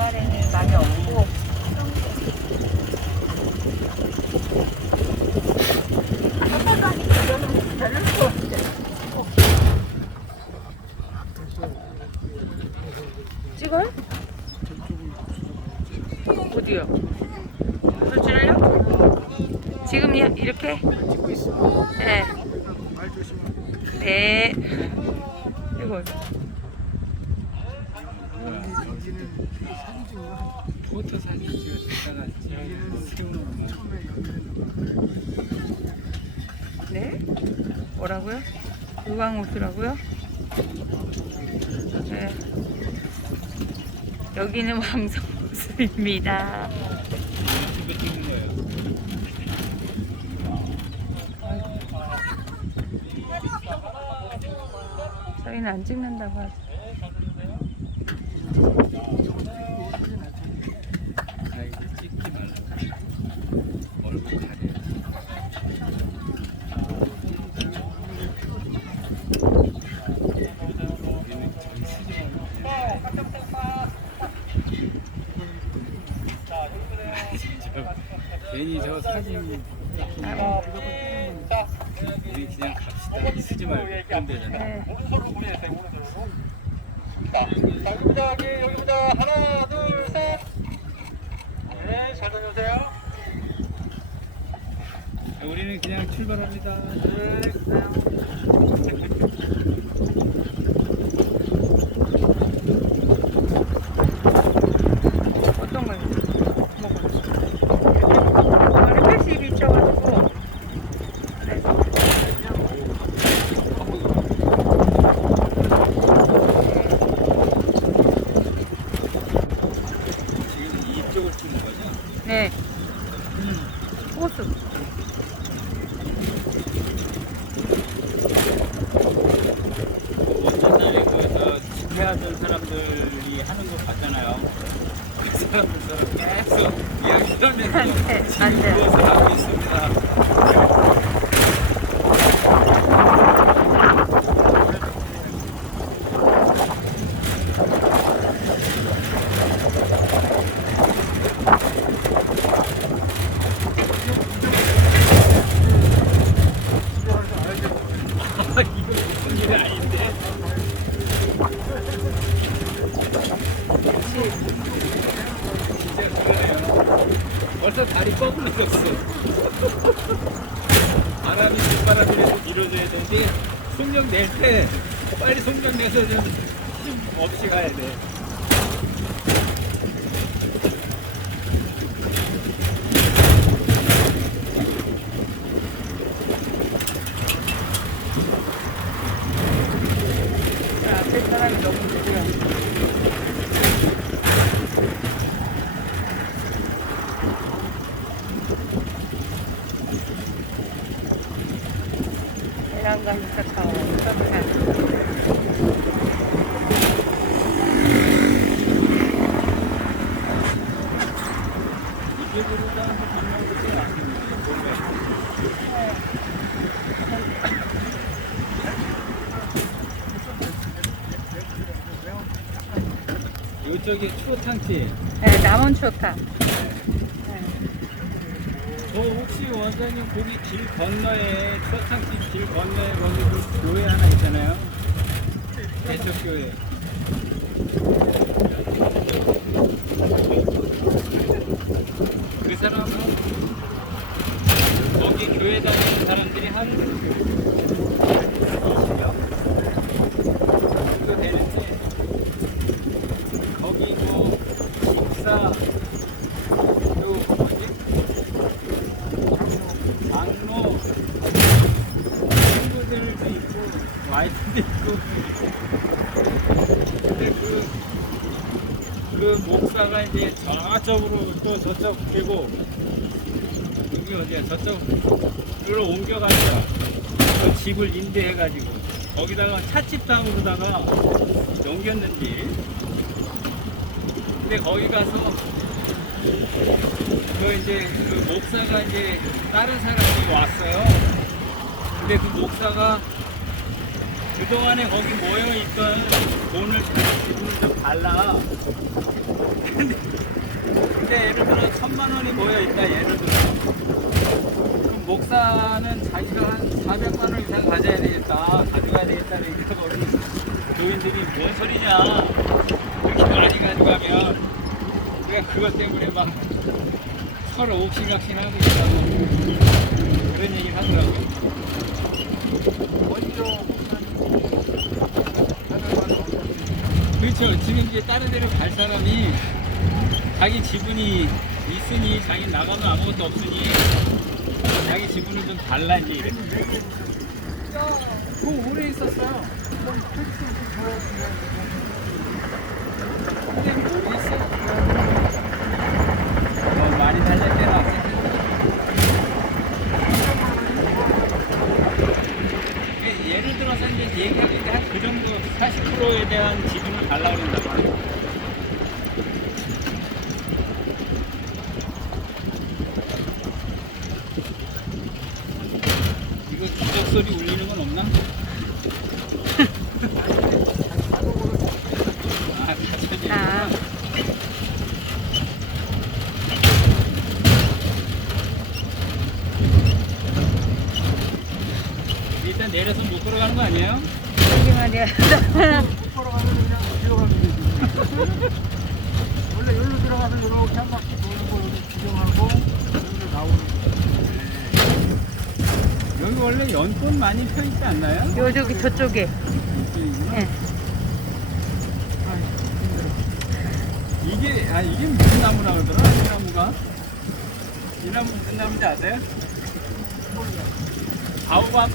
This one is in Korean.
주말에는 많이 없고. 찍어요? 어디요? 불 줄을요? 지금 이- 이렇게? 찍고 있어. 네. 네. 이거 여기는 사진 찍는 거 포토 사진 찍었다가 세우는 거. 처음에 여기는 네? 뭐라고요? 의왕호수라고요? 네. 여기는 왕성호수입니다. 저희는 안 찍는다고 하죠. 아 이거 찍지 말라. 얼굴 가려. 우리는 저기 쓰지 말고. 진짜 괜히 저 사진 우리 그냥 갑시다. 쓰지 말고 그런 데잖아. 네. 오른손으로 보내주세요 오른손으로 자, 자 여기보자 여기 여기보자 하나 둘셋네잘 다녀오세요 우리는 그냥 출발합니다. 어떤 걸 먹어요? 리플십이 있어가지고 그래서 지금 이쪽을 찍는 거죠? 네. 호수. 옛날에 그저 집회하던 사람들이 하는 거 봤잖아요. 그 사람들처럼 계속 이야기하면서 네, 지금. 무엇을 하고 있습니다. 아, 이거 무슨 일이 아닌데? 진짜 그러네요. 벌써 다리 뻐근해졌어. 바람이 뒷바람이라도 밀어줘야 되는데 속력 낼 때 빨리 속력 내서 좀 힘 없이 가야 돼. 자, 앞에 사람이 너무 느려. 계란 가니까 더 어떡해. 이쪽으로다 한번 것이 아닙니다. 이쪽이 추어탕집. 네, 남원 추어탕. 저 혹시 원장님 거기 길 건너에 추어탕집 길 건너에 거기 그 교회 하나 있잖아요. 대척교회. 그 사람은 거기 교회 다니는 사람들이 하는 그 되는데 거기 뭐 집사 그 뭐지? 장로 친구들도 있고 와이프도 있고 근데 그, 그 목사가 이제 저쪽으로 또 저쪽 되고 여기 어디야 저쪽으로 옮겨가서 그 집을 임대해가지고 거기다가 찻집 땅으로다가 옮겼는지 근데 거기 가서 그 이제 그 목사가 이제 다른 사람이 왔어요. 근데 그 목사가 그동안에 거기 모여 있던 돈을 좀 달라. 근데, 예를 들어 천만 원이 모여 있다 예를 들어. 그럼 목사는 자기가 한 400만 원 이상 가져야 되겠다, 가져가야 되겠다, 이렇게 버리는 교인들이 뭔 소리냐. 그렇게 많이 가져가면 우리가 그것 때문에 막 서로 옥신각신하고 있다고 그런 얘기를 하더라고요. 먼저 그렇죠. 지금 이제 다른 데로 갈 사람이 자기 지분이 있으니 자기 나가면 아무것도 없으니 자기 지분을 좀 달라 이제 이래. 그 오래 있었어요. 근데 뭐 있어? 뭐 많이 달릴 때는 없겠지. 예, 예를 들어서 이제 얘기하는 게 한 그 정도 40%에 대한 지분을 달라고 그런다. 이거 기적 소리 울리는 건 없나? 아, 가천이. 아. 일단 내려서 못 걸어가는 거 아니에요? 여기 말이야. 못 걸어가면 그냥 들어가면 되지. 원래 여기로 들어가서 이렇게 한 바퀴 도는 거 여기 구경하고 여기로 나오는 거. 여기 원래 연꽃 많이 펴 있지 않나요? 요 저기 저쪽에. 예. 이게 아 이게 무슨 나무라 그러더라? 이 나무가 이 나무 무슨 나무인지 아세요? 바오밤